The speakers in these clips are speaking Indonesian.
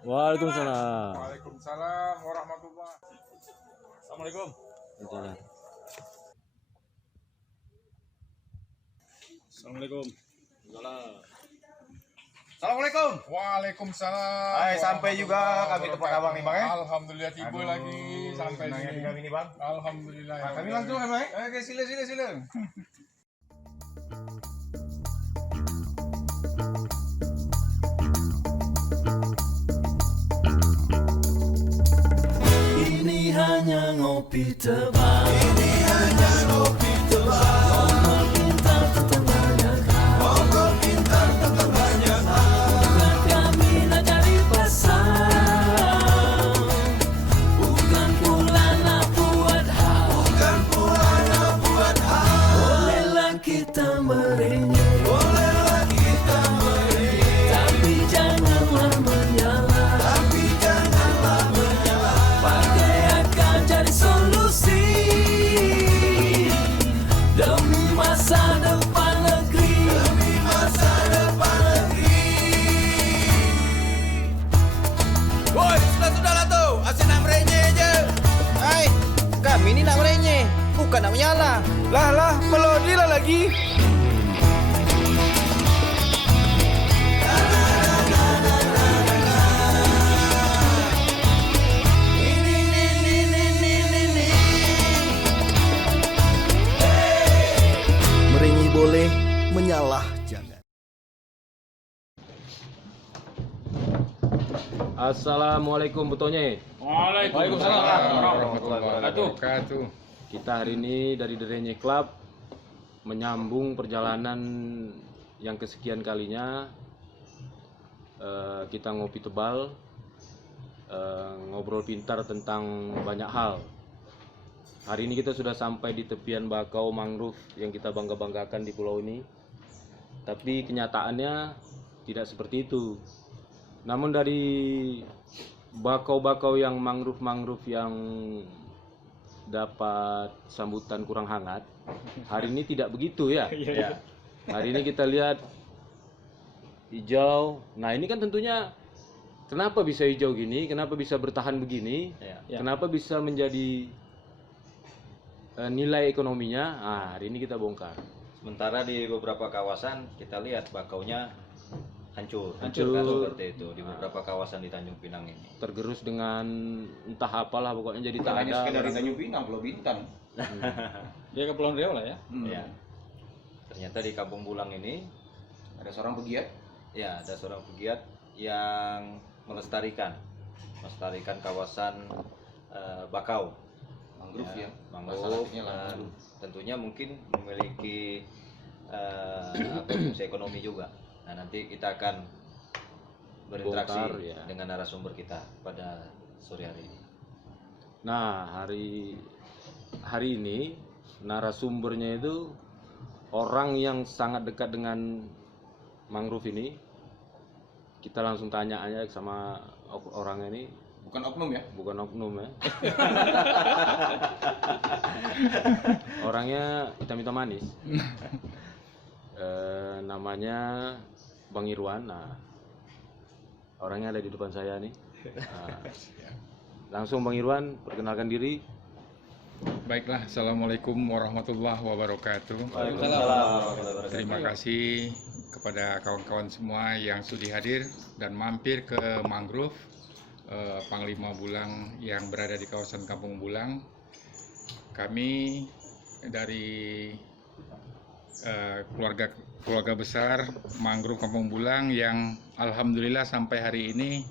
Waalaikumsalam. Waalaikumsalam warahmatullahi. Assalamualaikum. Waalaikumsalam. Assalamualaikum. Assalamualaikum. Waalaikumsalam. Hai, sampai juga kami tempat abang nih bang ya. Alhamdulillah tiba lagi sampai Senangnya sini. di kami nih bang. Alhamdulillah. Nah, kami langsung kan bang? Oke, sila. Ini hanya ngopi tebal. Ini hanya ngopi tebal. Ngobrol pintar tentang banyak hal. Ngobrol pintar tentang banyak hal. Bukan kami nak cari pasal. Bukan pula nak buat hal. Bukan pula nak buat hal. Bolehlah kita merenyeh. Bolehlah kita merenyeh. Tapi janganlah menyalah. Tapi janganlah menyalah. Pakai akal cari solusi demi masa depan negeri. Demi masa depan negeri. Woi, sudah-sudahlah tuh. Asyik nak merenyeh aja. Hai, kami ini nak merenyeh, bukan nak menyala. Lah, melodi lah lagi. Merenyeh boleh, menyalah jangan. Assalamualaikum Butonye. Waalaikumsalam warahmatullahi wabarakatuh. Kita hari ini dari The Renyeh Club menyambung perjalanan yang kesekian kalinya. Kita ngopi tebal, ngobrol pintar tentang banyak hal. Hari ini kita sudah sampai di tepian bakau mangrove yang kita bangga-banggakan di pulau ini. Tapi kenyataannya tidak seperti itu. Namun dari bakau-bakau yang mangrove-mangrove yang dapat sambutan kurang hangat, hari ini tidak begitu ya. Hari ini kita lihat hijau. Nah ini kan tentunya kenapa bisa hijau gini, kenapa bisa bertahan begini, kenapa bisa menjadi nilai ekonominya. Nah, hari ini kita bongkar. Sementara di beberapa kawasan kita lihat bakaunya hancur kan Hancur. seperti itu di beberapa kawasan di Tanjung Pinang ini. Tergerus dengan entah apalah pokoknya jadi Bukan tak hanya ada. sekedar di Tanjung Pinang, Pulau Bintan. Dia ke Pulau Riau lah ya. Ya. Ternyata di Kampung Bulang ini Ada seorang pegiat. ya ada seorang pegiat yang melestarikan kawasan bakau Mangrove ya. Salah mangrove satunya lah dan mangrove. tentunya mungkin memiliki fungsi ekonomi juga. Nah nanti kita akan berinteraksi Bongkar, ya. dengan narasumber kita pada sore hari ini. Nah, hari ini narasumbernya itu orang yang sangat dekat dengan mangrove ini. Kita langsung tanya aja sama orang ini, Bukan oknum ya. bukan oknum ya. Orangnya hitam-hitam manis. Namanya Bang Irwan. Nah, orangnya ada di depan saya nih. Nah, langsung Bang Irwan perkenalkan diri. Baiklah, assalamualaikum warahmatullahi wabarakatuh. Terima kasih kepada kawan-kawan semua yang sudi hadir dan mampir ke mangrove Panglima Bulang yang berada di kawasan Kampung Bulang. Kami dari keluarga besar mangrove Kampung Bulang yang alhamdulillah sampai hari ini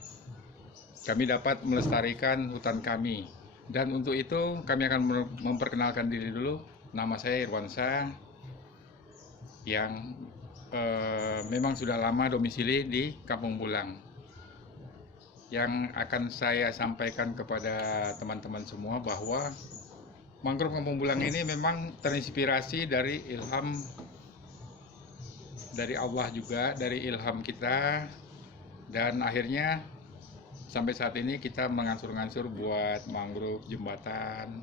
kami dapat melestarikan hutan kami. Dan untuk itu kami akan memperkenalkan diri dulu. Nama saya Irwansyah yang memang sudah lama domisili di Kampung Bulang. Yang akan saya sampaikan kepada teman-teman semua bahwa mangrove Kampung Bulang ini memang terinspirasi dari ilham dari Allah juga, dari ilham kita, dan akhirnya sampai saat ini kita mengansur-ngansur buat mangrove jembatan.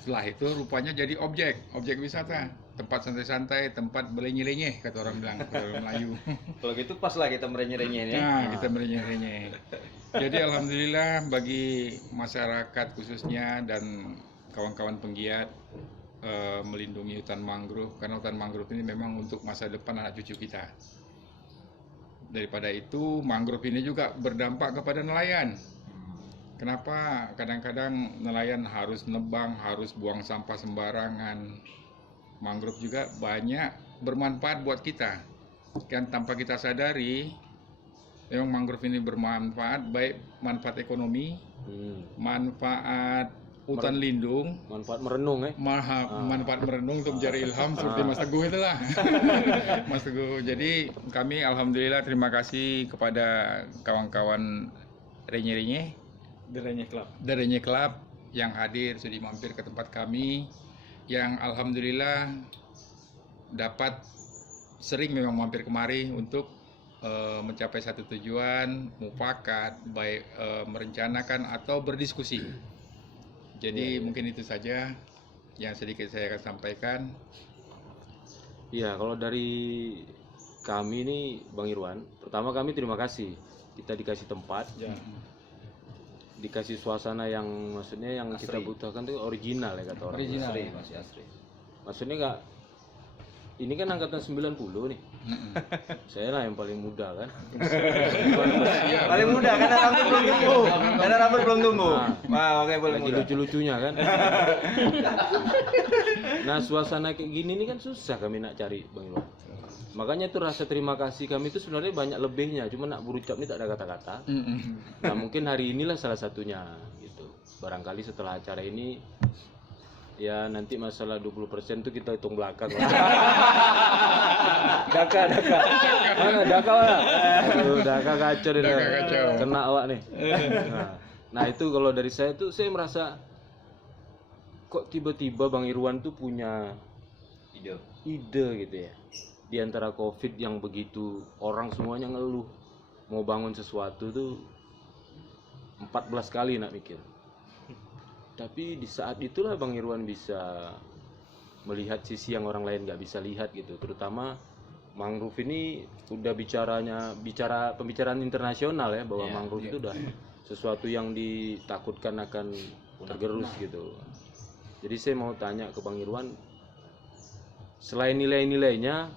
Setelah itu rupanya jadi objek wisata. tempat santai-santai, tempat belenye-lenye kata orang bilang kalau Melayu. Kalau gitu pas lah kita merenyeh-renyeh ya. Nah, kita berenye-renye. Jadi alhamdulillah bagi masyarakat khususnya dan kawan-kawan penggiat melindungi hutan mangrove, karena hutan mangrove ini memang untuk masa depan anak cucu kita. Daripada itu, mangrove ini juga berdampak kepada nelayan. Kenapa kadang-kadang nelayan harus nebang, harus buang sampah sembarangan. Mangrove juga banyak bermanfaat buat kita. Kan tanpa kita sadari, memang mangrove ini bermanfaat, baik manfaat ekonomi, manfaat hutan lindung, Manfaat merenung manfaat merenung untuk mencari ilham seperti Mas Teguh itulah. Mas Teguh. Jadi kami alhamdulillah terima kasih kepada kawan-kawan Renye-Renye Renye Club yang hadir sudah mampir ke tempat kami, yang alhamdulillah dapat sering memang mampir kemari untuk mencapai satu tujuan, mufakat, baik merencanakan atau berdiskusi. Jadi mungkin itu saja yang sedikit saya akan sampaikan. Iya, kalau dari kami nih Bang Irwan, pertama kami terima kasih kita dikasih tempat, dikasih suasana yang maksudnya yang kita butuhkan tuh original ya kata orang. Asri, masih asri. Maksudnya nggak, ini kan angkatan 90 nih. Saya lah yang paling muda kan. Paling muda karena rambut belum tumbuh. Karena rambut belum tumbuh. Wah, oke boleh Lagi muda. lucu-lucunya kan. Nah, suasana kayak gini nih kan susah kami nak cari Bang Irwan. Makanya tuh rasa terima kasih kami itu sebenarnya banyak lebihnya, cuma nak berucap ini tak ada kata-kata. Nah, mungkin hari inilah salah satunya gitu. Barangkali setelah acara ini ya nanti masalah 20% tuh kita hitung belakang lah. Daka. Mana Daka mana? Aduh, Daka kacau deh. Daka kacau. Kena awak nih. Nah, itu kalau dari saya tuh saya merasa kok tiba-tiba Bang Irwan tuh punya ide gitu ya. Di antara Covid yang begitu orang semuanya ngeluh mau bangun sesuatu tuh 14 kali nak mikir. Tapi di saat itulah Bang Irwan bisa melihat sisi yang orang lain nggak bisa lihat gitu. Terutama mangrove ini udah bicara pembicaraan internasional ya, bahwa mangrove itu udah sesuatu yang ditakutkan akan tergerus gitu. Jadi saya mau tanya ke Bang Irwan, selain nilai-nilainya,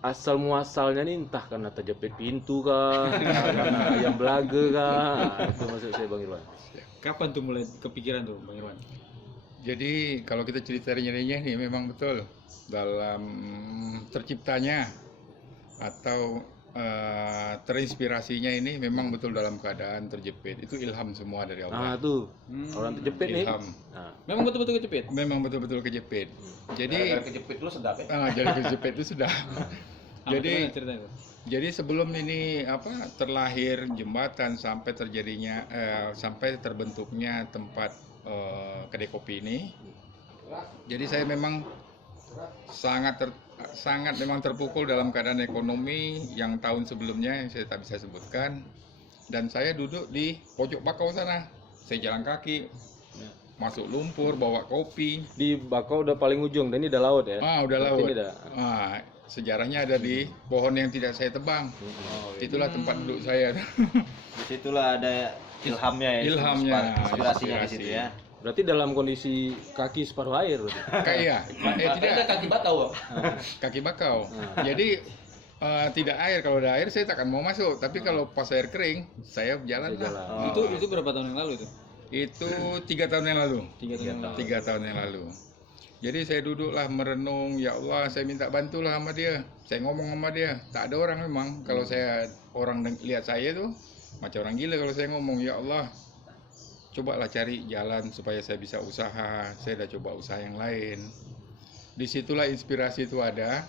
asal muasalnya nih entah karena terjepit pintu kah, karena ayam belaga kah, nah, itu maksud saya Bang Irwan. Kapan tuh mulai kepikiran tuh Bang Irwan? Jadi kalau kita cerita Renye-Renye nih memang betul dalam terciptanya atau terinspirasinya ini memang betul dalam keadaan terjepit. Itu ilham semua dari Nah Allah. tuh orang terjepit nih. Ilham. Nah, Memang betul-betul kejepit? Memang betul-betul kejepit. Jadi Kejepit dulu sedap ya. jadi kejepit itu sudah. Jadi ceritanya itu. Jadi sebelum ini terlahir jembatan sampai terjadinya sampai terbentuknya tempat kedai kopi ini. Jadi saya memang sangat memang terpukul dalam keadaan ekonomi yang tahun sebelumnya yang saya tak bisa sebutkan, dan saya duduk di pojok bakau sana. Saya jalan kaki masuk lumpur bawa kopi. di Bakau udah paling ujung dan ini udah laut ya. Udah Berarti laut. ini udah. Sejarahnya ada di pohon yang tidak saya tebang. Itulah tempat duduk saya. Disitulah ada ilhamnya ya. Ilhamnya, Inspirasinya di inspirasi. situ ya. Berarti dalam kondisi kaki separuh air berarti. Kayak tidak kaki bakau. kaki bakau. Jadi tidak air. Kalau ada air saya tak akan mau masuk. Tapi kalau pas air kering saya jalan Saya lah. jalan. Itu berapa tahun yang lalu itu? Itu 3 tahun yang lalu. 3 tahun yang lalu. 3 tahun yang lalu. Jadi saya duduklah merenung, ya Allah saya minta bantulah sama dia. Saya ngomong sama dia, tak ada orang memang. Kalau orang lihat saya tuh macam orang gila kalau saya ngomong, ya Allah cobalah cari jalan supaya saya bisa usaha. Saya udah coba usaha yang lain. Disitulah inspirasi itu ada.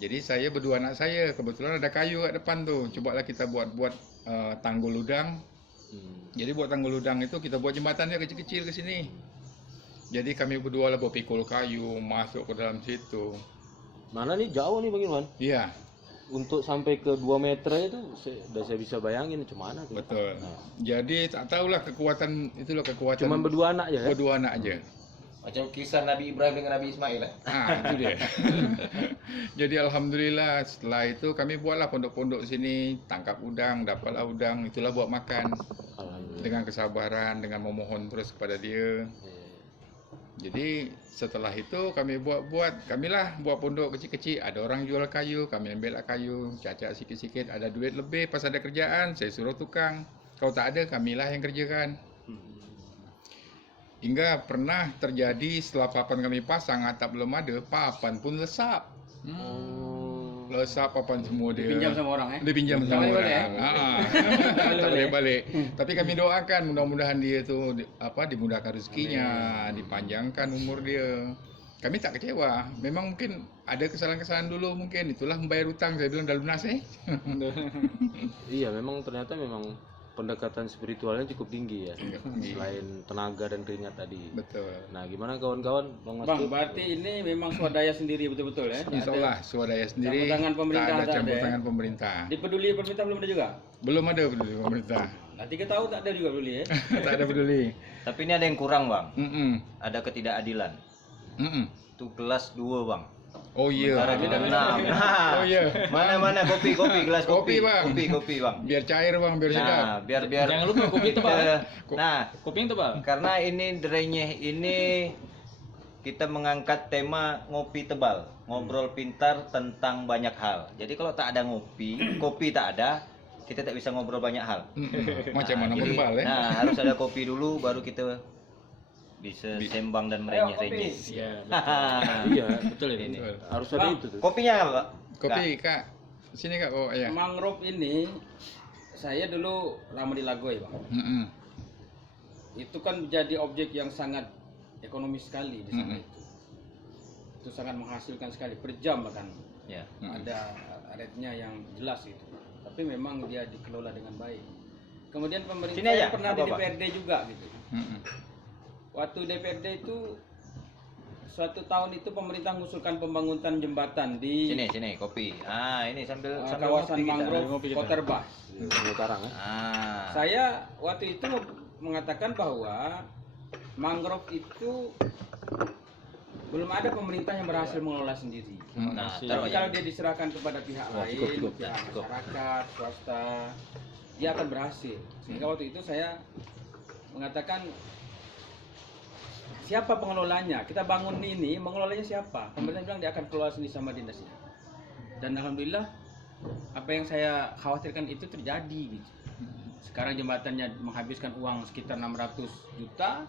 Jadi saya berdua anak saya, kebetulan ada kayu kat depan tuh. Cobalah kita buat tanggul udang. Jadi buat tanggul udang itu kita buat jembatannya kecil-kecil ke sini. Jadi kami berdua lah bawa pikul kayu masuk ke dalam situ. Mana nih jauh nih Bang Irwan. Iya, Untuk sampai ke 2 meter itu saya bisa bayangin cuma mana tuh. betul. Nah, Jadi tak tahulah kekuatan cuman berdua anak aja kan? berdua anak aja. Macam kisah Nabi Ibrahim dengan Nabi Ismail. Itu dia. Jadi alhamdulillah setelah itu kami buatlah pondok-pondok sini, tangkap udang, dapatlah udang, itulah buat makan. Alhamdulillah. Dengan kesabaran, dengan memohon terus kepada dia. Jadi setelah itu kami kamilah buat pondok kecil-kecil. Ada orang jual kayu, kami ambil kayu, cacak sikit-sikit. Ada duit lebih, pas ada kerjaan, saya suruh tukang. Kalau tak ada, kamilah yang kerjakan. Hingga pernah terjadi setelah papan kami pasang, atap belum ada, papan pun lesap. Lesap papan semua dia. Pinjam sama orang Dia pinjam sama boleh, orang. Tak boleh balik. Tapi kami doakan mudah-mudahan dia tu dimudahkan rezekinya, dipanjangkan umur dia. Kami tak kecewa. Memang mungkin ada kesalahan-kesalahan dulu mungkin. Itulah membayar hutang. Saya bilang dah lunas Iya, memang ternyata memang pendekatan spiritualnya cukup tinggi ya. Tinggi. Selain tenaga dan keringat tadi. Betul. Nah, gimana kawan-kawan? Bang Bang, Mastud? berarti ini memang swadaya sendiri betul-betul ya? Tak Insya ada- Allah swadaya sendiri. campur tangan pemerintah tak ada tak ada, campur ya? tangan pemerintah. Dipeduli pemerintah belum ada juga? Belum ada peduli pemerintah. Nah, 3 tahun tak ada juga peduli ya? Tak ada peduli. Tapi ini ada yang kurang, Bang. Mm-mm. Ada ketidakadilan. Mm-mm. Itu kelas 2, Bang. Oh iya. Sementara kita 6. Nah, Oh iya. mana kopi, gelas Kopi, Bang. Kopi, Bang. Biar cair bang, biar sedap. Nah, biar Jangan lupa kopi tebal ya? Nah, Kopi yang tebal? karena ini Drenyeh ini kita mengangkat tema ngopi tebal, ngobrol pintar tentang banyak hal. Jadi kalau tak ada ngopi, kopi tak ada, kita tak bisa ngobrol banyak hal. Macam mana Jadi, tebal ya? Nah, harus ada kopi dulu baru kita bisa sembang dan merenyeh-renyeh. Iya, Iya, betul ini. Ini. Betul. harus ada Bang, itu tuh. Kopinya apa, Pak? Kopi kak, sini kak. Oh iya. Mangrove ini, saya dulu lama di Lagoy Bang. Mm-mm. Itu kan jadi objek yang sangat ekonomis sekali di sana itu. Itu sangat menghasilkan sekali per jam bahkan. Ya. Ada rate-nya yang jelas gitu. Tapi memang dia dikelola dengan baik. Kemudian pemerintah Sini aja, pernah apa, di Pak? DPRD juga gitu. Mm-mm. Waktu DPRD itu suatu tahun itu pemerintah mengusulkan pembangunan jembatan di Sini kopi. Ah, ini sambil kawasan ngopi kita. mangrove Koterbah. Sekarang ya. Ah. Saya waktu itu mengatakan bahwa mangrove itu belum ada pemerintah yang berhasil mengelola sendiri. Nah, Tapi taruh kalau ya. dia diserahkan kepada pihak lain, pihak masyarakat, swasta, dia akan berhasil. Sehingga waktu itu saya mengatakan siapa pengelolanya? Kita bangun ini, mengelolanya siapa? Pemerintah bilang dia akan kelola sendiri sama dinasnya. Dan alhamdulillah apa yang saya khawatirkan itu terjadi gitu. Sekarang jembatannya menghabiskan uang sekitar 600 juta,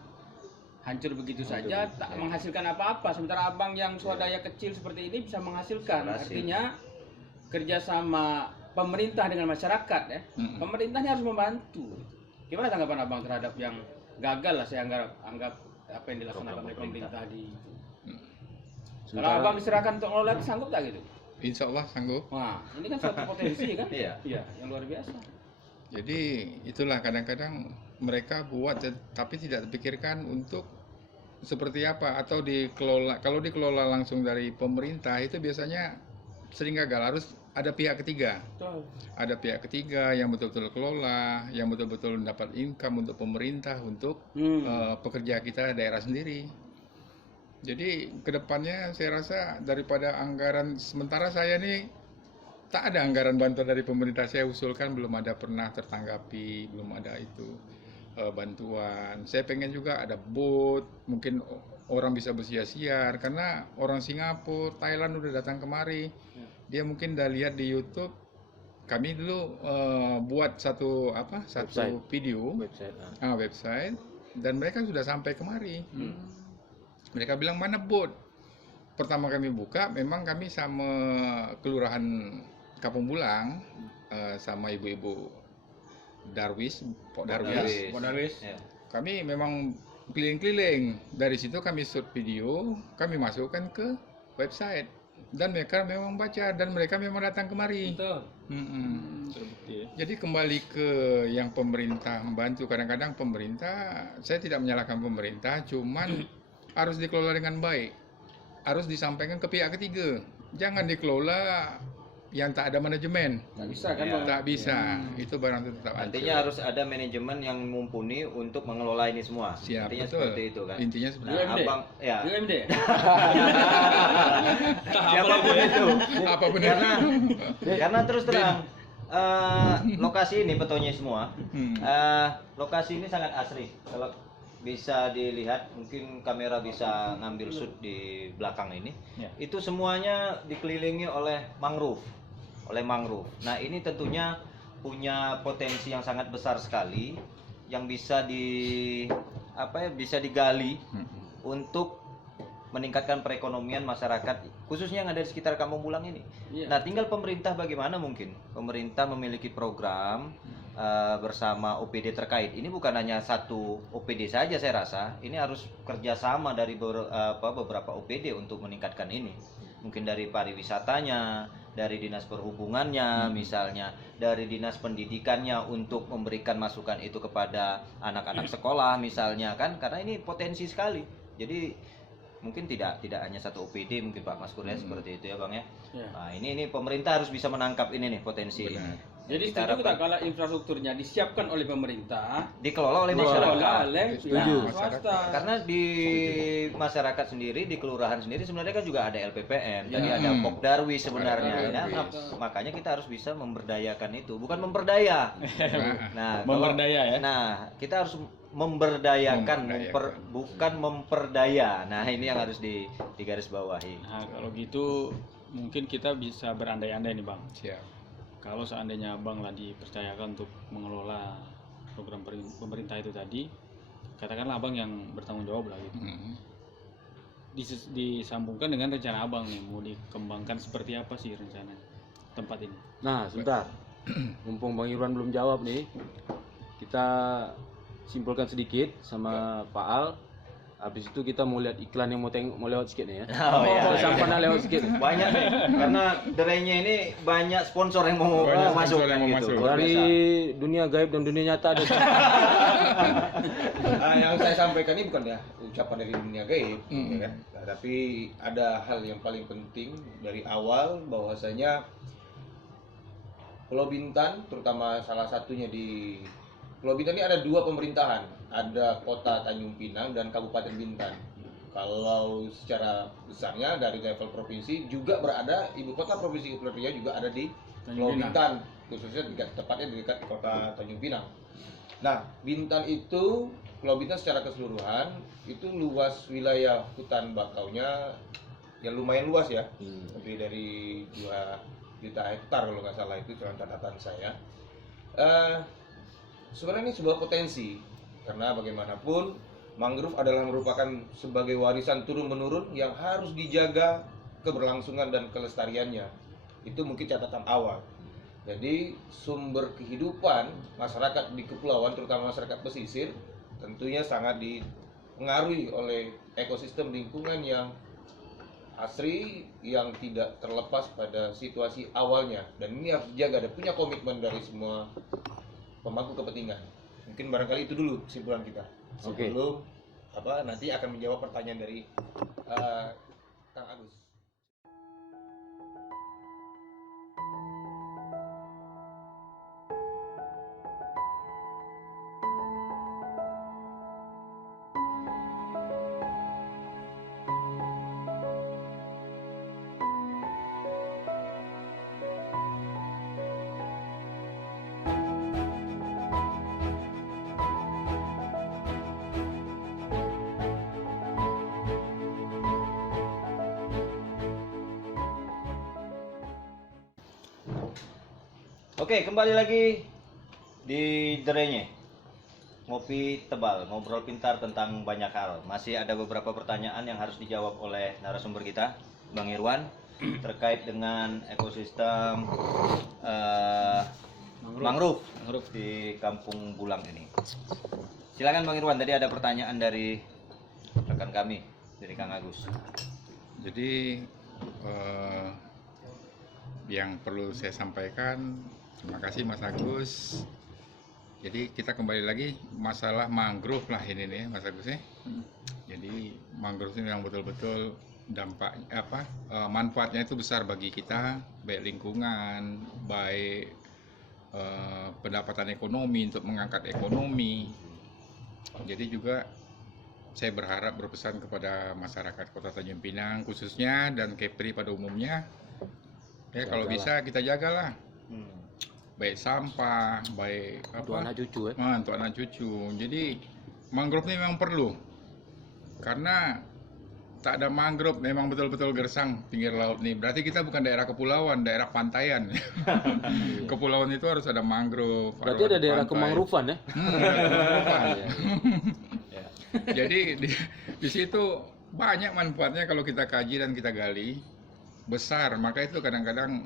hancur begitu saja, tak menghasilkan apa-apa. Sementara abang yang swadaya kecil seperti ini bisa menghasilkan. Berhasil. Artinya kerjasama pemerintah dengan masyarakat ya. Pemerintahnya harus membantu. Gimana tanggapan abang terhadap yang gagal lah saya anggap apa yang dilaksanakan oleh pemerintah di itu. Kalau abang diserahkan untuk ngelola sanggup tak gitu? Insya Allah sanggup. Wah, ini kan suatu potensi kan? Iya. Iya, yang luar biasa. Jadi itulah kadang-kadang mereka buat tapi tidak terpikirkan untuk seperti apa atau dikelola. Kalau dikelola langsung dari pemerintah itu biasanya sering gagal. Harus ada pihak ketiga. Betul. Ada pihak ketiga yang betul-betul kelola, yang betul-betul mendapat income untuk pemerintah, untuk pekerja kita daerah sendiri. Jadi kedepannya saya rasa daripada anggaran sementara saya nih tak ada anggaran bantuan dari pemerintah, saya usulkan belum ada pernah tertanggapi, belum ada itu bantuan. Saya pengen juga ada booth, mungkin orang bisa bersiar-siar karena orang Singapura, Thailand udah datang kemari. Dia mungkin udah lihat di YouTube. Kami dulu buat satu Website. video Website. website dan mereka sudah sampai kemari. Mereka bilang mana bot. Pertama kami buka, memang kami sama kelurahan Kampung Bulang sama ibu-ibu Darwis, Pok Darwis. Ya. Kami memang keliling-keliling. Dari situ kami shoot video, kami masukkan ke website. Dan mereka memang baca dan mereka memang datang kemari. Betul. Terbukti ya. Jadi kembali ke yang pemerintah membantu. Kadang-kadang pemerintah, saya tidak menyalahkan pemerintah, cuman harus dikelola dengan baik. Harus disampaikan ke pihak ketiga. Jangan dikelola yang tak ada manajemen. Nggak bisa kan? Ya. Bang? Tak bisa, itu barang itu tetap Artinya hancur. harus ada manajemen yang mumpuni untuk mengelola ini semua. Siap, Artinya betul. seperti itu kan. Intinya seperti Nah, UMD? abang ya. UMD. Siapapun itu. Apapun itu. Karena terus terang lokasi ini petonya semua. Lokasi ini sangat asri. Kalau bisa dilihat, mungkin kamera bisa ngambil shoot di belakang ini. Ya. Itu semuanya dikelilingi oleh mangrove. Nah, ini tentunya punya potensi yang sangat besar sekali yang bisa bisa digali untuk meningkatkan perekonomian masyarakat khususnya yang ada di sekitar Kampung Bulang ini. Iya. Nah, tinggal pemerintah bagaimana mungkin. Pemerintah memiliki program bersama OPD terkait. Ini bukan hanya satu OPD saja saya rasa. Ini harus kerjasama dari beberapa OPD untuk meningkatkan ini. Mungkin dari pariwisatanya, dari dinas perhubungannya, misalnya dari dinas pendidikannya untuk memberikan masukan itu kepada anak-anak sekolah misalnya kan, karena ini potensi sekali. Jadi mungkin tidak hanya satu OPD mungkin Pak Mas Kurnia seperti itu ya Bang ya. Ya. Nah, ini pemerintah harus bisa menangkap ini nih potensi ini. Benar. Jadi Kita setuju harapkan tak kalau infrastrukturnya disiapkan oleh pemerintah, dikelola oleh dikelola masyarakat. oleh Setuju. pihak swasta. Karena di masyarakat sendiri, di kelurahan sendiri sebenarnya kan juga ada LPPM, jadi ada Hmm. Pokdarwis sebenarnya. Ada Ya, Pokdarwis. makanya kita harus bisa memberdayakan itu, bukan memperdaya. Nah, Memberdaya ya? Nah, kita harus memberdayakan, Memberdayakan. bukan memperdaya. Nah, ini yang harus digarisbawahi. Nah, kalau gitu mungkin kita bisa berandai-andai nih Bang. Siap. Kalau seandainya Abang lah dipercayakan untuk mengelola program pemerintah itu tadi, katakanlah Abang yang bertanggung jawab lah gitu. Disambungkan dengan rencana Abang nih, mau dikembangkan seperti apa sih rencana tempat ini? Nah, sebentar. Mumpung Bang Irwan belum jawab nih, kita simpulkan sedikit sama Pak Al. Habis itu kita mau lihat iklan yang mau lewat sedikit nih ya. Oh, iya. Sampana lewat sedikit. Banyak nih, karena derainya ini banyak sponsor yang mau Banyak masuk sponsor yang mau gitu. masuk. Luar Dari biasa. dunia gaib dan dunia nyata ada. Yang saya sampaikan ini bukan ya ucapan dari dunia gaib, Mm. ya kan? Nah, tapi ada hal yang paling penting dari awal bahwasanya Pulau Bintan, terutama salah satunya di Pulau Bintan ini ada dua pemerintahan, ada Kota Tanjung Pinang dan Kabupaten Bintan. Kalau secara besarnya dari level provinsi juga berada ibu kota provinsi Kepulauan Riau juga ada di Pulau Bintan, khususnya tepatnya di dekat Kota Tanjung Pinang. Nah, Bintan itu, Pulau Bintan secara keseluruhan itu luas wilayah hutan bakaunya yang lumayan luas ya, lebih dari 2 juta hektar kalau nggak salah itu dalam catatan saya. Sebenarnya ini sebuah potensi karena bagaimanapun mangrove adalah merupakan sebagai warisan turun-menurun yang harus dijaga keberlangsungan dan kelestariannya. Itu mungkin catatan awal. Jadi sumber kehidupan masyarakat di kepulauan, terutama masyarakat pesisir, tentunya sangat dipengaruhi oleh ekosistem lingkungan yang asri yang tidak terlepas pada situasi awalnya. Dan ini harus dijaga dan punya komitmen dari semua pemangku kepentingan. Mungkin barangkali itu dulu kesimpulan kita. Oke. Sebelum nanti akan menjawab pertanyaan dari Kang Agus. Oke, kembali lagi di Derenye. Ngopi tebal, ngobrol pintar tentang banyak hal. Masih ada beberapa pertanyaan yang harus dijawab oleh narasumber kita, Bang Irwan, terkait dengan ekosistem mangrove di Kampung Bulang ini. Silakan Bang Irwan, tadi ada pertanyaan dari rekan kami, dari Kang Agus. Jadi yang perlu saya sampaikan, terima kasih Mas Agus. Jadi kita kembali lagi masalah mangrove lah ini nih Mas Agus ya. Jadi mangrove ini yang betul-betul manfaatnya itu besar bagi kita, baik lingkungan, baik pendapatan ekonomi untuk mengangkat ekonomi. Jadi juga saya berharap berpesan kepada masyarakat Kota Tanjung Pinang khususnya dan Kepri pada umumnya, ya kalau bisa kita jagalah, baik sampah, baik Untuk anak cucu ya. untuk anak cucu. Jadi mangrove ini memang perlu, karena tak ada mangrove memang betul-betul gersang pinggir laut nih. Berarti kita bukan daerah kepulauan, daerah pantaian. Kepulauan itu harus ada mangrove. Berarti harus ada daerah pantai. kemangrufan ya. Daerah kemangrufan. Iya, iya. Jadi di situ banyak manfaatnya kalau kita kaji dan kita gali, besar. Maka itu kadang-kadang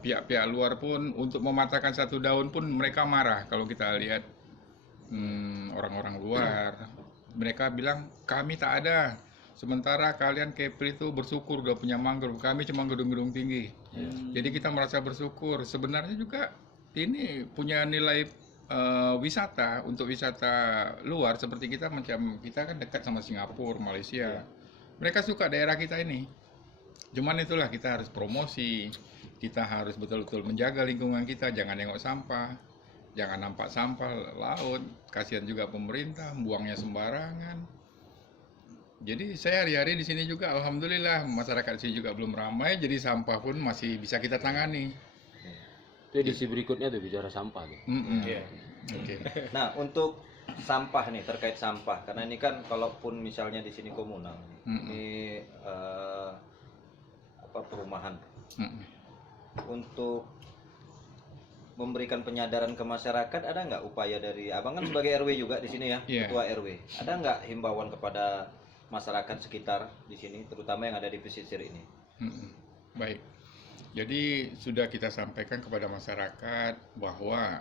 pihak-pihak luar pun untuk mematahkan satu daun pun mereka marah kalau kita lihat orang-orang luar. Mereka bilang kami tak ada. Sementara kalian Kepri itu bersyukur udah punya mangrove, kami cuma gedung-gedung tinggi. Jadi kita merasa bersyukur. Sebenarnya juga ini punya nilai wisata untuk wisata luar seperti kita, macam kita kan dekat sama Singapura, Malaysia. Mereka suka daerah kita ini. Cuman itulah kita harus promosi, kita harus betul-betul menjaga lingkungan kita, jangan nengok sampah, jangan nampak sampah laut, kasihan juga pemerintah buangnya sembarangan. Jadi saya hari-hari di sini juga alhamdulillah masyarakat sini juga belum ramai, jadi sampah pun masih bisa kita tangani. Itu edisi berikutnya tuh bicara sampah tuh. Oke. Nah, untuk sampah nih, terkait sampah, karena ini kan kalaupun misalnya di sini komunal, ini perumahan, untuk memberikan penyadaran ke masyarakat, ada nggak upaya dari abang kan sebagai RW juga di sini ya, ketua RW, ada nggak himbauan kepada masyarakat sekitar di sini, terutama yang ada di pesisir ini? Baik. Jadi sudah kita sampaikan kepada masyarakat bahwa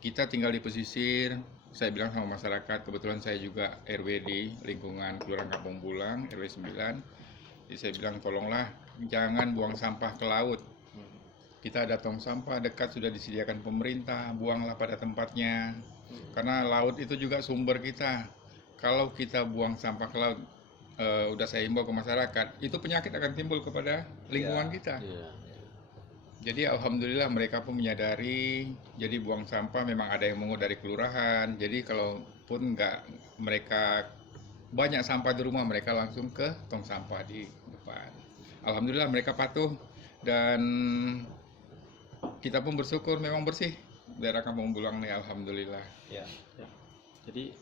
kita tinggal di pesisir. Saya bilang sama masyarakat, kebetulan saya juga RW di lingkungan Kelurahan Kampung Bulang, RW 9. Jadi saya bilang tolonglah jangan buang sampah ke laut. Kita ada tong sampah dekat sudah disediakan pemerintah, buanglah pada tempatnya. Karena laut itu juga sumber kita. Kalau kita buang sampah ke laut, udah saya himbau ke masyarakat, itu penyakit akan timbul kepada lingkungan kita. Jadi alhamdulillah mereka pun menyadari, jadi buang sampah memang ada yang mengut dari kelurahan. Jadi kalaupun nggak mereka banyak sampah di rumah, mereka langsung ke tong sampah di depan. Alhamdulillah mereka patuh dan kita pun bersyukur memang bersih daerah Kampung Bulang nih, alhamdulillah. Ya. Jadi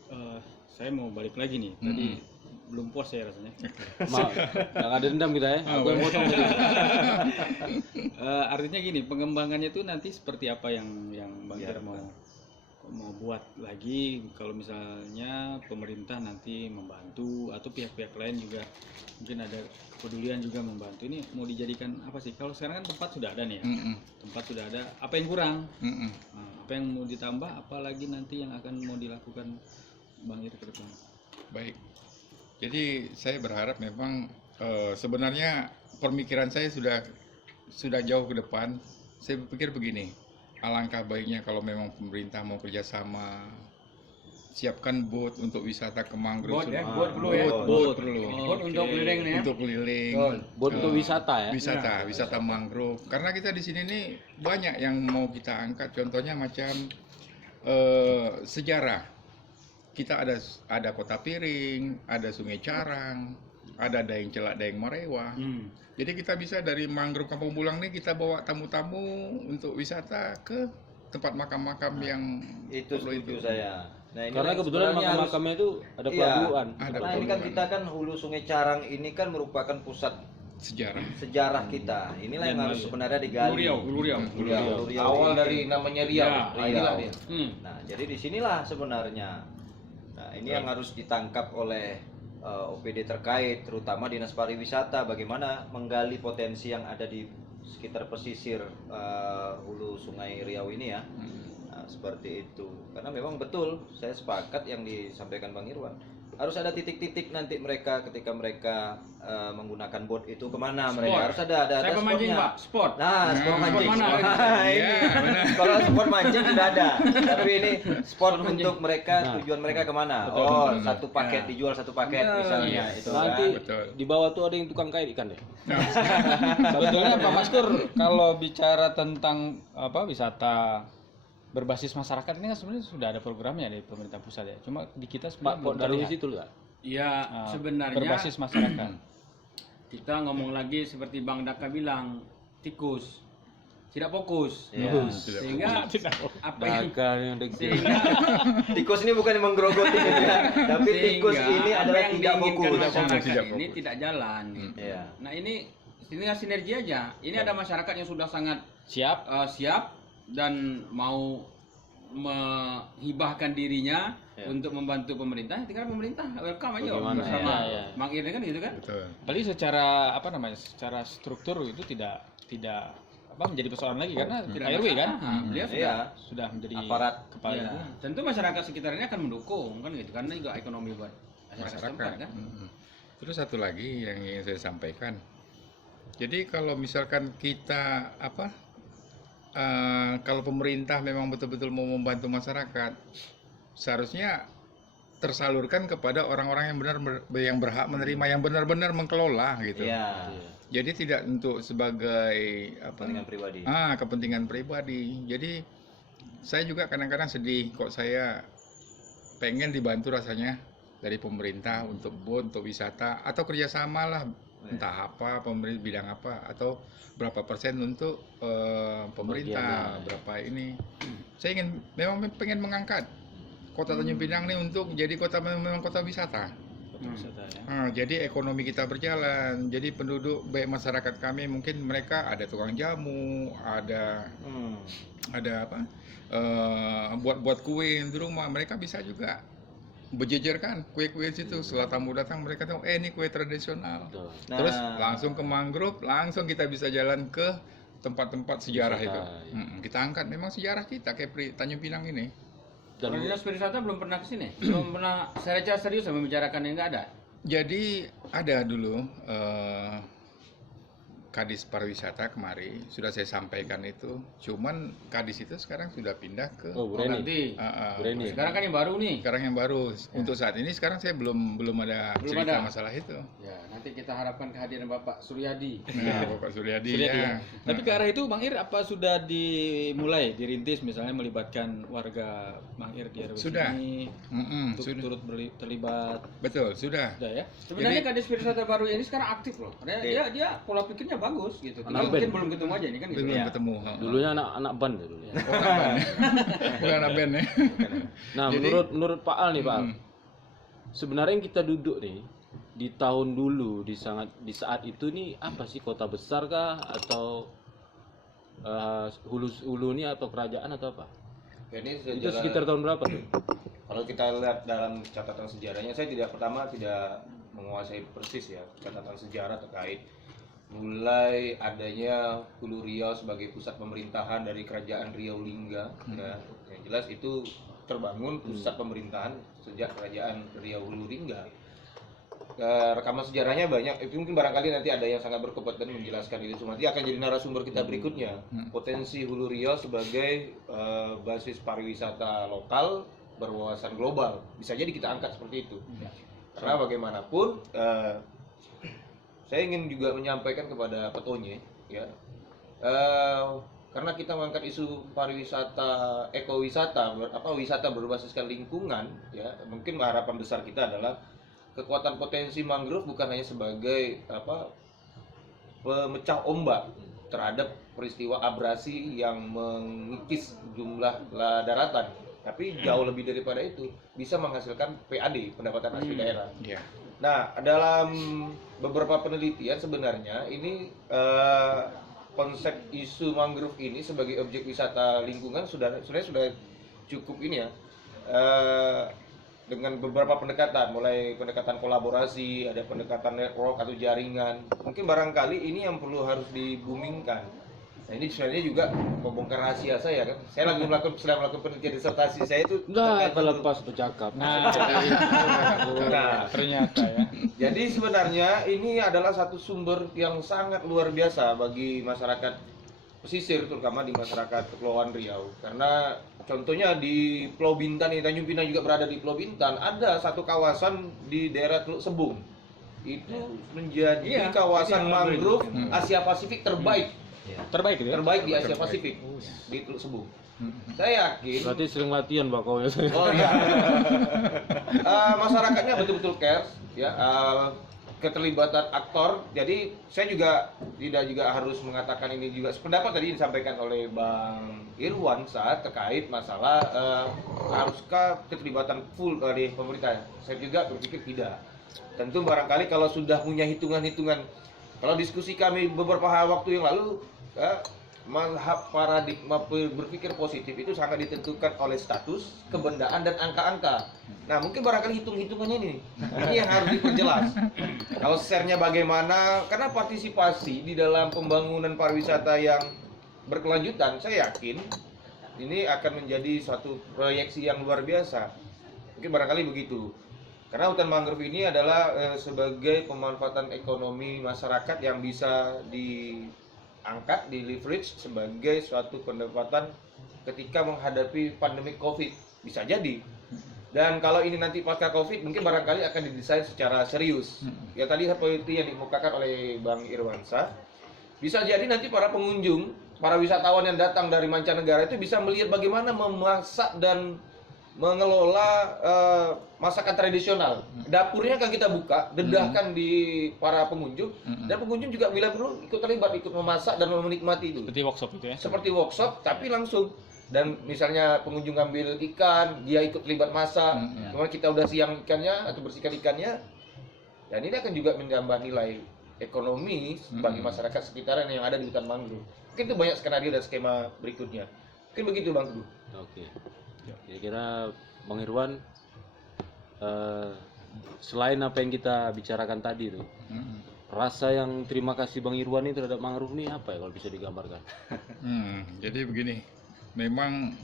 saya mau balik lagi nih. Tadi belum puas saya rasanya. Maaf, nggak ada dendam kita ya. Aku yang potong tadi. Artinya gini, pengembangannya itu nanti seperti apa yang Bang Jar mau buat lagi, kalau misalnya pemerintah nanti membantu atau pihak-pihak lain juga mungkin ada kepedulian juga membantu. Ini mau dijadikan apa sih? Kalau sekarang kan tempat sudah ada nih ya. Tempat sudah ada, apa yang kurang? Nah, apa yang mau ditambah, apalagi nanti yang akan mau dilakukan Bang Ir ke depan? Baik. Jadi saya berharap memang sebenarnya pemikiran saya sudah jauh ke depan. Saya berpikir begini, alangkah baiknya kalau memang pemerintah mau kerjasama, siapkan boat untuk wisata ke mangrove. Boat ya, boat perlu ya. Boat perlu. Boat untuk keliling nih ya. Untuk keliling. Buat untuk wisata ya. Wisata mangrove. Karena kita di sini nih banyak yang mau kita angkat. Contohnya macam sejarah. Kita ada Kota Piring, ada Sungai Carang, ada Daeng Celak, Daeng Marewa. Jadi kita bisa dari mangrove Kampung Bulang nih kita bawa tamu-tamu untuk wisata ke tempat makam-makam yang Itu setuju saya. Nah, ini Karena kan kebetulan sebenarnya makam-makamnya itu ada Iya. pelabuhan. Ada Nah, ini kan kita kan hulu Sungai Carang ini kan merupakan pusat sejarah. sejarah kita. Inilah yang harus sebenarnya digali. Hulu Riau. Hulu Riau. Awal dari namanya Riau. Ya, Nah, inilah dia. Nah, jadi di sinilah sebenarnya. Nah, ini yang harus ditangkap oleh OPD terkait, terutama Dinas Pariwisata, bagaimana menggali potensi yang ada di sekitar pesisir hulu Sungai Riau ini ya. Nah, seperti itu. Karena memang betul, saya sepakat yang disampaikan Bang Irwan. harus ada titik-titik nanti mereka ketika mereka menggunakan boat itu kemana Sport. mereka harus ada Saya pemancing spotnya. Pak, sport. Nah, sport mancing. mana? Wah, ini. Iya, benar. Kalau sport mancing sudah ada, tapi ini sport untuk mereka Nah. tujuan mereka kemana? Betul, Oh, betul. satu paket Ya. dijual satu paket Betul. misalnya Iya. itu Nanti kan. Betul. di bawah tuh ada yang tukang kait ikan ya. Sebetulnya Pak Maskur kalau bicara tentang apa wisata berbasis masyarakat ini kan sebenarnya sudah ada programnya dari pemerintah pusat ya. Cuma di kita Pak sebenarnya belum Darwis terlihat. itu enggak? Ya, Ah, sebenarnya berbasis masyarakat. kita ngomong lagi seperti Bang Daka bilang, tikus tidak fokus. Iya. Sehingga apa yang Dagang yang degil. sehingga Tikus ini bukan menggerogoti gitu ya, tapi tikus sehingga ini apa adalah yang tidak diinginkan fokus. masyarakat Tidak ini fokus. tidak jalan. gitu. Iya. Nah ini sinergi aja. Ini ada masyarakat yang sudah sangat Siap. siap dan mau menghibahkan dirinya Ya. untuk membantu pemerintah. Tinggal pemerintah welcome aja Bagaimana? bersama Ya, ya. Mang Irni kan gitu kan. Betul. Kali secara apa namanya? Secara struktur itu tidak apa menjadi persoalan lagi karena Tidak RW kan masalah. Nah, beliau sudah Iya. sudah menjadi Aparat. kepala ya, itu. tentu masyarakat sekitar ini akan mendukung kan gitu karena juga ekonomi buat masyarakat setempat kan. Terus satu lagi yang ingin saya sampaikan. Jadi kalau misalkan kita kalau pemerintah memang betul-betul mau membantu masyarakat, seharusnya tersalurkan kepada orang-orang yang yang berhak menerima, yang benar-benar mengelola gitu. Iya. Jadi tidak untuk sebagai Kepentingan pribadi. kepentingan pribadi. Jadi saya juga kadang-kadang sedih kok saya pengen dibantu rasanya dari pemerintah untuk boat, untuk wisata atau kerjasama lah, entah apa pemerintah bidang apa atau berapa persen untuk pemerintah, Pembagiannya. berapa ini. Saya memang pengen mengangkat kota Tanjung Pinang ini untuk jadi kota memang kota wisata. Wisata ya. Nah, jadi ekonomi kita berjalan, jadi penduduk baik masyarakat kami mungkin mereka ada tukang jamu, ada buat kue di rumah, mereka bisa juga berjejerkan kue-kue situ. Setelah tamu datang mereka tahu ini kue tradisional. Betul. Nah. Terus langsung ke mangrove, langsung kita bisa jalan ke tempat-tempat sejarah Wisata, itu. ya. Kita angkat memang sejarah kita kayak Tanjung Pinang ini. Dan Kalau dinas pariwisata belum pernah kesini, belum pernah secara serius membicarakan yang nggak ada. Jadi ada dulu Kadis Pariwisata kemari sudah saya sampaikan itu, cuman Kadis itu sekarang sudah pindah ke Bu Reni. Nanti. Bu Bu Reni. Sekarang kan yang baru nih. Sekarang yang baru. Untuk saat ini sekarang saya belum ada Belum cerita ada. masalah itu. Ya, nanti kita harapkan kehadiran Bapak Suryadi. Nah, Bapak Suryadi Suryadi ya. ya. Tapi ke arah itu Bang Ir apa sudah dimulai dirintis misalnya melibatkan warga Bang Ir di RW Sudah. sini untuk Sudah. turut terlibat. Betul, sudah. Sudah ya. Sebenarnya Kadis Pariwisata baru ini sekarang aktif loh. Karena dia pola pikirnya bagus gitu. Tinggal Anak mungkin band. belum ketemu aja nih kan gitu. Belum Iya. ketemu. dulunya anak band ya dulu. Oh, anak band. Bukan anak band ya. Nah, Jadi- menurut Pak Al nih, Pak Al. Hmm. Sebenarnya yang kita duduk nih di tahun dulu di saat itu nih apa sih, kota besar kah atau hulu ini atau kerajaan atau apa? Ini Itu sejarah- sekitar tahun berapa tuh? Kalau kita lihat dalam catatan sejarahnya, saya tidak menguasai persis ya catatan sejarah terkait mulai adanya Hulu Riau sebagai pusat pemerintahan dari kerajaan Riau Lingga. Ya, yang jelas itu terbangun pusat pemerintahan sejak kerajaan Riau Hulu Lingga. Rekaman sejarahnya banyak, itu mungkin barangkali nanti ada yang sangat berkompeten menjelaskan itu. Nanti akan jadi narasumber kita berikutnya. Potensi Hulu Riau sebagai basis pariwisata lokal berwawasan global, bisa jadi kita angkat seperti itu. Karena bagaimanapun saya ingin juga menyampaikan kepada petonye ya, karena kita mengangkat isu pariwisata, ekowisata, wisata berbasiskan lingkungan ya, mungkin harapan besar kita adalah kekuatan potensi mangrove bukan hanya sebagai pemecah ombak terhadap peristiwa abrasi yang mengikis jumlah daratan, tapi jauh lebih daripada itu bisa menghasilkan PAD, pendapatan asli daerah. Iya. Nah, dalam beberapa penelitian sebenarnya ini konsep isu mangrove ini sebagai objek wisata lingkungan sudah cukup ini ya, dengan beberapa pendekatan, mulai pendekatan kolaborasi, ada pendekatan network atau jaringan. Mungkin barangkali ini yang harus dibumingkan. Nah ini sebenarnya juga membongkar rahasia saya kan. Saya lagi sedang melakukan penelitian disertasi saya itu Enggak, terkait terlepas bercakap. Nah, Nah, ternyata ya. jadi sebenarnya ini adalah satu sumber yang sangat luar biasa bagi masyarakat pesisir, terutama di masyarakat Kepulauan Riau. Karena contohnya di Pulau Bintan, ini Tanjung Pinang juga berada di Pulau Bintan, ada satu kawasan di daerah Teluk Sebung. Itu menjadi Iya, kawasan itu yang mangrove Hmm. Asia Pasifik terbaik, Terbaik itu ya? terbaik di Asia Pasifik di Teluk Sebung. Saya yakin. Berarti sering latihan bakau ya saya. Oh iya. Masyarakatnya betul-betul cares ya. Keterlibatan aktor. Jadi saya juga tidak juga harus mengatakan ini juga sependapat tadi disampaikan oleh Bang Irwan saat terkait masalah haruskah keterlibatan full dari pemerintah. Saya juga berpikir tidak. Tentu barangkali kalau sudah punya hitungan-hitungan, kalau diskusi kami beberapa waktu yang lalu, mazhab paradigma berpikir positif itu sangat ditentukan oleh status, kebendaan, dan angka-angka. Nah mungkin barangkali hitung-hitungannya ini yang harus diperjelas. Kalau share-nya bagaimana, karena partisipasi di dalam pembangunan pariwisata yang berkelanjutan, saya yakin ini akan menjadi suatu proyeksi yang luar biasa. Mungkin barangkali begitu. Karena hutan mangrove ini adalah sebagai pemanfaatan ekonomi masyarakat yang bisa diangkat, di leverage sebagai suatu pendapatan ketika menghadapi pandemi COVID. Bisa jadi. Dan kalau ini nanti pasca COVID mungkin barangkali akan didesain secara serius. Ya tadi seperti yang dikemukakan oleh Bang Irwansyah, bisa jadi nanti para pengunjung, para wisatawan yang datang dari mancanegara itu bisa melihat bagaimana memasak dan mengelola masakan tradisional. Dapurnya akan kita buka, dedahkan di para pengunjung, dan pengunjung juga bila perlu ikut terlibat, ikut memasak dan menikmati itu. Seperti workshop itu ya? Seperti workshop, tapi langsung. Dan misalnya pengunjung ngambil ikan, dia ikut terlibat masak, kemudian kita udah siang ikannya atau bersihkan ikannya, dan ini akan juga menambah nilai ekonomi bagi masyarakat sekitaran yang ada di hutan mangrove. Mungkin itu banyak skenario dan skema berikutnya. Mungkin begitu Bang Teguh. Oke. Kira-kira Bang Irwan, selain apa yang kita bicarakan tadi tuh, rasa yang terima kasih Bang Irwan ini terhadap mangrove ini apa ya kalau bisa digambarkan? Jadi begini, memang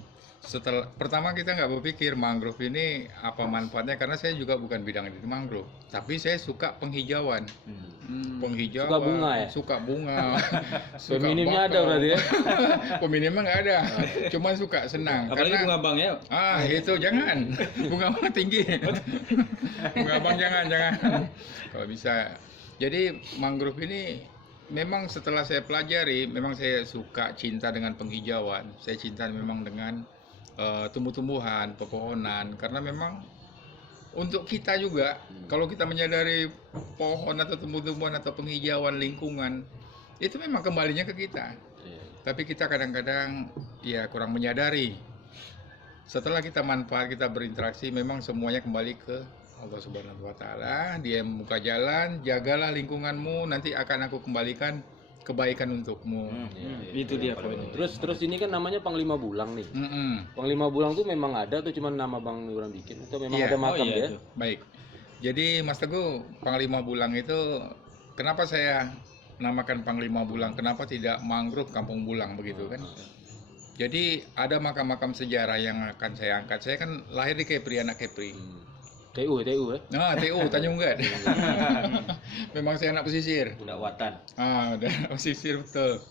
setelah pertama kita nggak berpikir mangrove ini apa manfaatnya, karena saya juga bukan bidang di mangrove, tapi saya suka penghijauan. Penghijauan, Suka bunga ya? suka bunga, suka Feminimnya ada bakau. berarti ya? Peminimnya nggak ada, cuma suka senang. Apalagi bunga bang ya? Itu jangan, bunga bang tinggi, bunga bang jangan. Kalau bisa, jadi mangrove ini memang setelah saya pelajari, memang saya suka cinta dengan penghijauan. Saya cinta memang dengan tumbuh-tumbuhan, pepohonan, karena memang untuk kita juga, kalau kita menyadari pohon atau tumbuh-tumbuhan atau penghijauan lingkungan, itu memang kembalinya ke kita. Tapi kita kadang-kadang ya kurang menyadari. Setelah kita manfaat, kita berinteraksi, memang semuanya kembali ke Allah Subhanahu wa Ta'ala. Dia membuka jalan, jagalah lingkunganmu, nanti akan aku kembalikan kebaikan untukmu. Itu dia poinnya. Terus ini kan namanya Panglima Bulang nih. Panglima Bulang tuh memang ada atau cuma nama Bang Irwan bikin atau memang Iya. ada makam iya dia? itu. Baik. Jadi Mas Teguh, Panglima Bulang itu kenapa saya namakan Panglima Bulang? Kenapa tidak mangrove Kampung Bulang begitu kan? Jadi ada makam-makam sejarah yang akan saya angkat. Saya kan lahir di Kepri, anak Kepri. TU ya? Nah, TU Tanjung Gat. Memang saya anak pesisir. Budak Watan. Udah pesisir betul.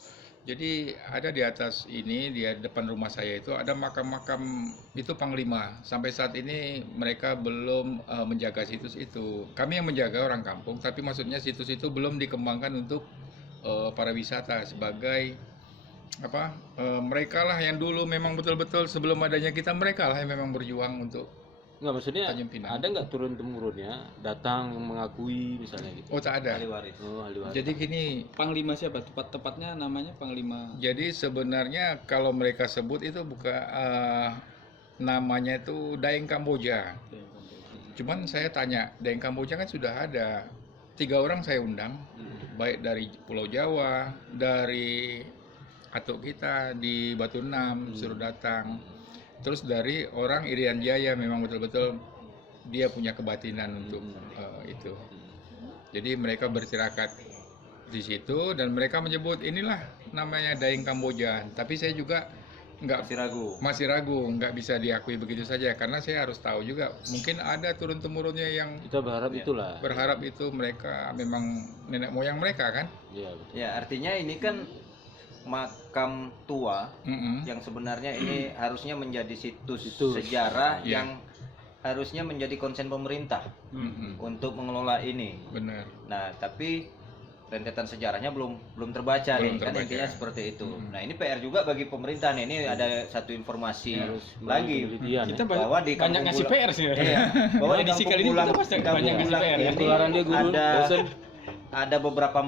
Jadi ada di atas ini, di depan rumah saya itu ada makam-makam itu Panglima. Sampai saat ini mereka belum menjaga situs itu. Kami yang menjaga orang kampung, tapi maksudnya situs itu belum dikembangkan untuk para wisata sebagai apa? Mereka lah yang dulu memang betul-betul sebelum adanya kita, mereka lah yang memang berjuang untuk. Enggak, maksudnya Tanjung Pinang. ada nggak turun-temurunnya datang mengakui misalnya gitu? Oh, tak ada. Ahli waris. Oh, ahli waris. Jadi gini, Panglima siapa? Tepatnya namanya Panglima. jadi sebenarnya kalau mereka sebut itu bukan namanya itu Daeng Kamboja. Cuman saya tanya, Daeng Kamboja kan sudah ada 3 orang saya undang, baik dari Pulau Jawa, dari atuk kita di Batu Enam suruh datang, terus dari orang Irian Jaya, memang betul-betul dia punya kebatinan untuk itu. Jadi mereka bertirakat di situ dan mereka menyebut inilah namanya Daeng Kamboja. Tapi saya juga masih ragu, nggak bisa diakui begitu saja karena saya harus tahu juga mungkin ada turun temurunnya yang Kita berharap itulah. berharap itu mereka memang nenek moyang mereka kan. Iya, betul. Ya, artinya ini kan makam tua Mm-mm. yang sebenarnya ini harusnya menjadi situs Situs. sejarah Iya. yang harusnya menjadi konsen pemerintah Mm-mm. untuk mengelola ini. Benar. Nah, tapi rentetan sejarahnya belum terbaca Belum nih, kan terbaca. intinya seperti itu. Hmm. Nah, ini PR juga bagi pemerintah nih. Ini ada satu informasi Harus lagi penelitian, Kita ya. bahwa di banyak Kampung ngasih Bulang- PR sih. Iya, bahwa di Edisi Kampung kali ini Bulang, kita pasti Kampung banyak ngasih Bulang PR, ya. ini Ketularan dia guru, dosen. ada beberapa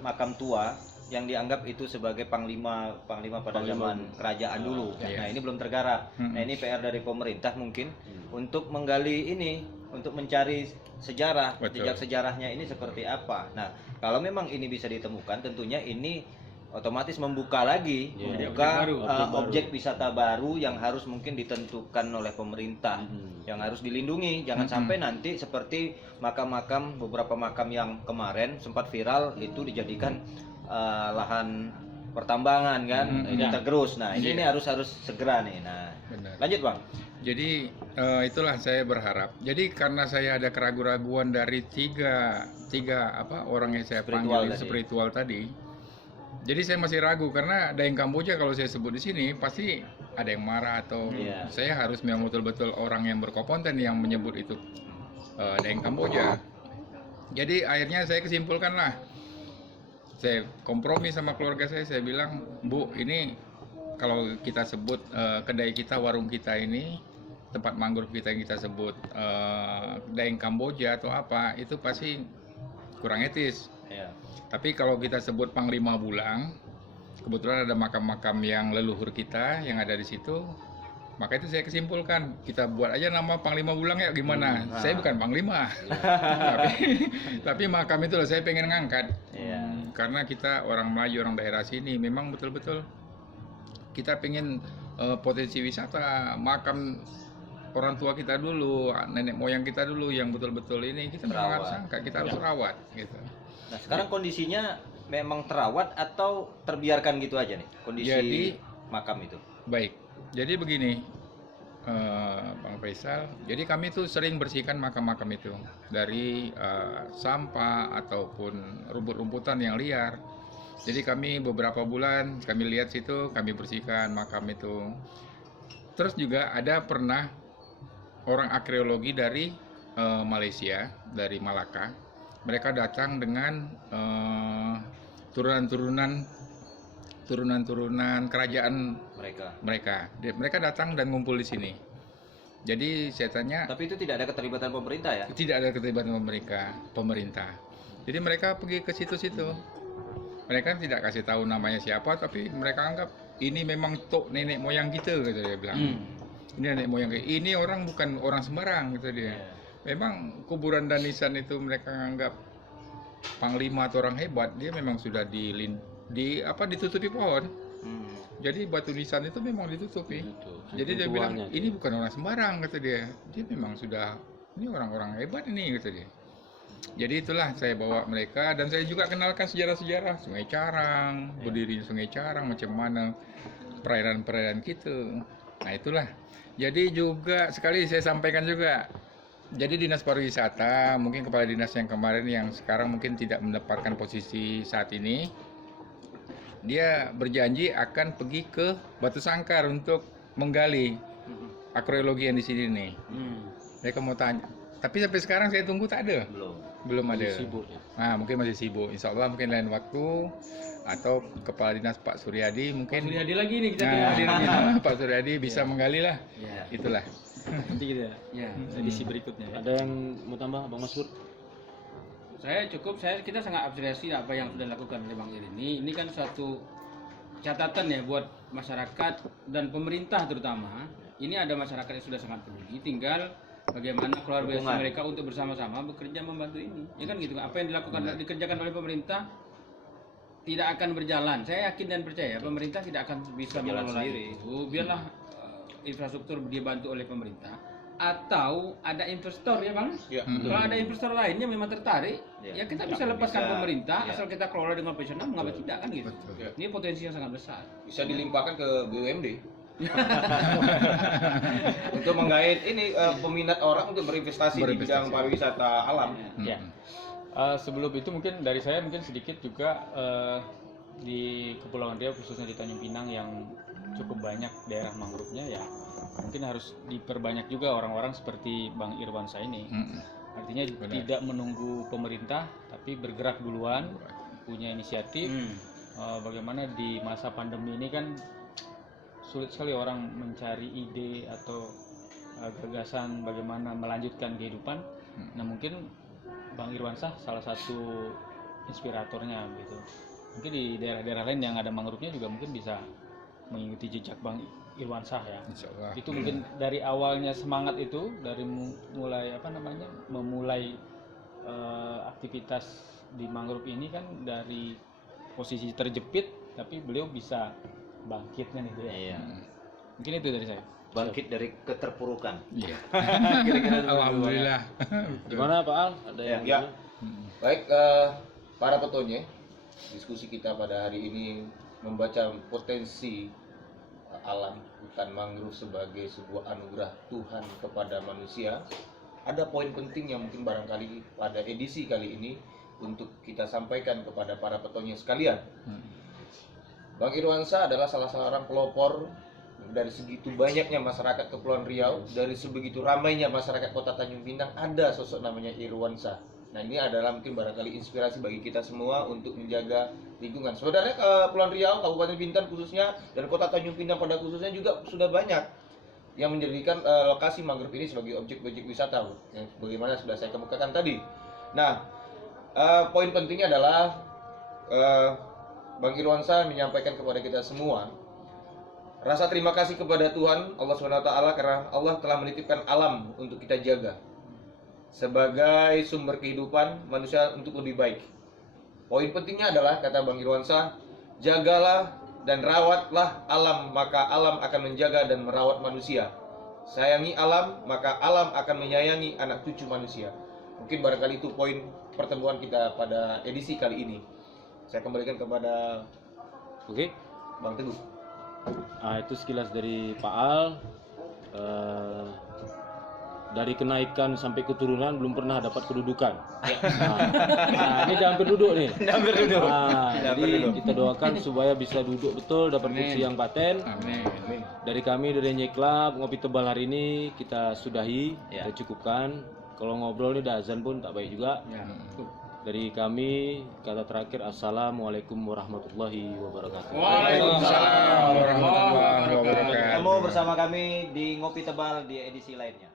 makam tua yang dianggap itu sebagai panglima pada Panglima. zaman kerajaan dulu. Iya. Nah, ini belum tergarap. Hmm. Nah, ini PR dari pemerintah mungkin untuk menggali ini, untuk mencari sejarah, Betul. jejak sejarahnya ini seperti apa. Nah, kalau memang ini bisa ditemukan, tentunya ini otomatis membuka lagi, Iya. membuka Objek baru. objek wisata baru yang harus mungkin ditentukan oleh pemerintah, yang harus dilindungi. Jangan sampai nanti seperti beberapa makam yang kemarin sempat viral itu dijadikan lahan pertambangan kan, ini tergerus. Nah, ini Iya. harus segera nih. Nah, Benar. lanjut Bang. Jadi itulah saya berharap. Jadi karena saya ada keraguan-raguan dari tiga orang yang saya Spiritual panggil tadi. spiritual tadi. Jadi saya masih ragu karena Daeng Kamboja kalau saya sebut di sini pasti ada yang marah atau Iya. saya harus memang betul-betul orang yang berkompeten yang menyebut itu Daeng Kamboja. Jadi akhirnya saya kesimpulkan lah. Saya kompromi sama keluarga saya bilang, Bu, ini kalau kita sebut kedai kita, warung kita ini, tempat mangrove kita yang kita sebut Daeng Kamboja atau apa, itu pasti kurang etis. Ya. Tapi kalau kita sebut Panglima Bulang, kebetulan ada makam-makam yang leluhur kita yang ada di situ, maka itu saya kesimpulkan kita buat aja nama Panglima Bulang ya gimana? Saya bukan Panglima, tapi makam itu loh saya pengen ngangkat. Iya. Karena kita orang Melayu, orang daerah sini, memang betul-betul kita pengen potensi wisata makam orang tua kita dulu, nenek moyang kita dulu yang betul-betul ini kita memang harus angkat, kita harus rawat gitu. Nah, sekarang kondisinya memang terawat atau terbiarkan gitu aja nih kondisi Jadi- makam itu? Baik, jadi begini Bang Faisal, jadi kami tuh sering bersihkan makam-makam itu dari sampah ataupun rumput-rumputan yang liar. Jadi kami beberapa bulan kami lihat situ, kami bersihkan makam itu. Terus juga ada pernah orang arkeologi dari Malaysia, dari Malaka. Mereka datang dengan turunan-turunan kerajaan Mereka. mereka datang dan ngumpul di sini. Jadi saya tanya, Tapi itu tidak ada keterlibatan pemerintah ya? tidak ada keterlibatan pemerintah. Jadi mereka pergi ke situ-situ. Mereka tidak kasih tahu namanya siapa, tapi mereka anggap ini memang tok nenek moyang kita, kata dia bilang. Ini nenek moyang kita. Ini orang bukan orang sembarang, kata dia. Memang kuburan Danisan itu mereka anggap panglima atau orang hebat, dia memang sudah ditutupi pohon. Jadi batu nisan itu memang ditutupi. Jadi dia bilang ini bukan orang sembarang, kata dia. Dia memang sudah ini orang-orang hebat ini, kata dia. Jadi itulah saya bawa mereka dan saya juga kenalkan sejarah-sejarah Sungai Carang, berdiri Sungai Carang, macam mana perairan-perairan gitu. Nah itulah. Jadi juga sekali saya sampaikan juga. Jadi dinas pariwisata, mungkin kepala dinas yang kemarin yang sekarang mungkin tidak mendapatkan posisi saat ini, dia berjanji akan pergi ke Batu Sangkar untuk menggali arkeologi yang di sini nih. Mereka mau tanya, tapi sampai sekarang saya tunggu tak ada, belum ada. Sibuk ya. Nah mungkin masih sibuk. Insya Allah mungkin lain waktu atau kepala dinas Pak Suryadi mungkin. Suryadi lagi nih kita Nah, dengar. Pak Suryadi bisa menggali lah. Ya. Itulah. Nanti gitu ya. Ya. Edisi berikutnya ya. Ada yang mau tambah, Bang Mas Pur? Kita sangat apresiasi apa yang sudah dilakukan oleh Bang Irini. Ini kan suatu catatan ya buat masyarakat dan pemerintah terutama. Ini ada masyarakat yang sudah sangat peduli, tinggal bagaimana keluarga Dukungan. mereka untuk bersama-sama bekerja membantu ini. Ya kan gitu. Apa yang dikerjakan oleh pemerintah tidak akan berjalan. Saya yakin dan percaya pemerintah tidak akan bisa Berjalan mengelola sendiri. itu. Biarlah infrastruktur dibantu oleh pemerintah. atau ada investor ya Bang. Ya. Kalau ada investor lainnya memang tertarik, Ya. ya kita bisa lepaskan Bisa. pemerintah Ya. asal kita kelola dengan profesional, mengapa tidak kan gitu. Betul. Ya. Ini potensi yang sangat besar. Bisa dilimpahkan ke BUMD untuk menggait ini peminat orang untuk berinvestasi di bidang pariwisata alam. Ya. Sebelum itu mungkin dari saya mungkin sedikit juga di Kepulauan Riau khususnya di Tanjung Pinang yang cukup banyak daerah mangrove-nya ya mungkin harus diperbanyak juga orang-orang seperti Bang Irwansyah ini. Artinya Benar. tidak menunggu pemerintah tapi bergerak duluan, punya inisiatif. Bagaimana di masa pandemi ini kan sulit sekali orang mencari ide atau gagasan bagaimana melanjutkan kehidupan. Nah mungkin Bang Irwansyah salah satu inspiratornya gitu. Mungkin di daerah-daerah lain yang ada mangrove-nya juga mungkin bisa mengikuti jejak Bang Irwansyah ya. Insya Allah. Itu mungkin dari awalnya semangat itu dari mulai memulai aktivitas di mangrove ini kan dari posisi terjepit tapi beliau bisa bangkit kan itu ya. Iya. Mungkin itu dari saya. Bangkit dari keterpurukan. Iya. Kira-kira Alhamdulillah. Gimana Pak Al? Ada yang Ya. gimana? Baik, para petonye, diskusi kita pada hari ini membaca potensi alam hutan mangrove sebagai sebuah anugerah Tuhan kepada manusia. Ada poin penting yang mungkin barangkali pada edisi kali ini untuk kita sampaikan kepada para petonye sekalian. Bang Irwansyah adalah salah seorang pelopor dari segitu banyaknya masyarakat Kepulauan Riau, dari sebegitu ramainya masyarakat Kota Tanjung Pinang, ada sosok namanya Irwansyah. Nah ini adalah mungkin barangkali inspirasi bagi kita semua untuk menjaga lingkungan. Sebenarnya Kepulauan Riau, Kabupaten Bintan khususnya, dan Kota Tanjung Pinang pada khususnya juga sudah banyak yang menjadikan lokasi mangrove ini sebagai objek-objek wisata, yang bagaimana sudah saya kemukakan tadi. Nah, poin pentingnya adalah Bang Irwansyah menyampaikan kepada kita semua rasa terima kasih kepada Tuhan Allah SWT karena Allah telah menitipkan alam untuk kita jaga sebagai sumber kehidupan manusia untuk lebih baik. Poin pentingnya adalah, kata Bang Irwansyah, jagalah dan rawatlah alam, maka alam akan menjaga dan merawat manusia. Sayangi alam, maka alam akan menyayangi anak cucu manusia. Mungkin barangkali itu poin pertemuan kita pada edisi kali ini. Saya kembalikan kepada Oke. Bang Teguh. Itu sekilas dari Pak Al. Dari kenaikan sampai keturunan belum pernah dapat kedudukan. Ini udah hampir duduk nih. Hampir duduk. Jadi kita doakan supaya bisa duduk betul, dapat kursi yang paten. Amin. Dari kami dari NY Club Ngopi Tebal hari ini kita sudahi, Ya. kita cukupkan. Kalau ngobrol ini udah azan pun tak baik juga. Ya. Dari kami kata terakhir, assalamualaikum warahmatullahi wabarakatuh. Waalaikumsalam warahmatullahi wabarakatuh. Ketemu bersama kami di Ngopi Tebal di edisi lainnya.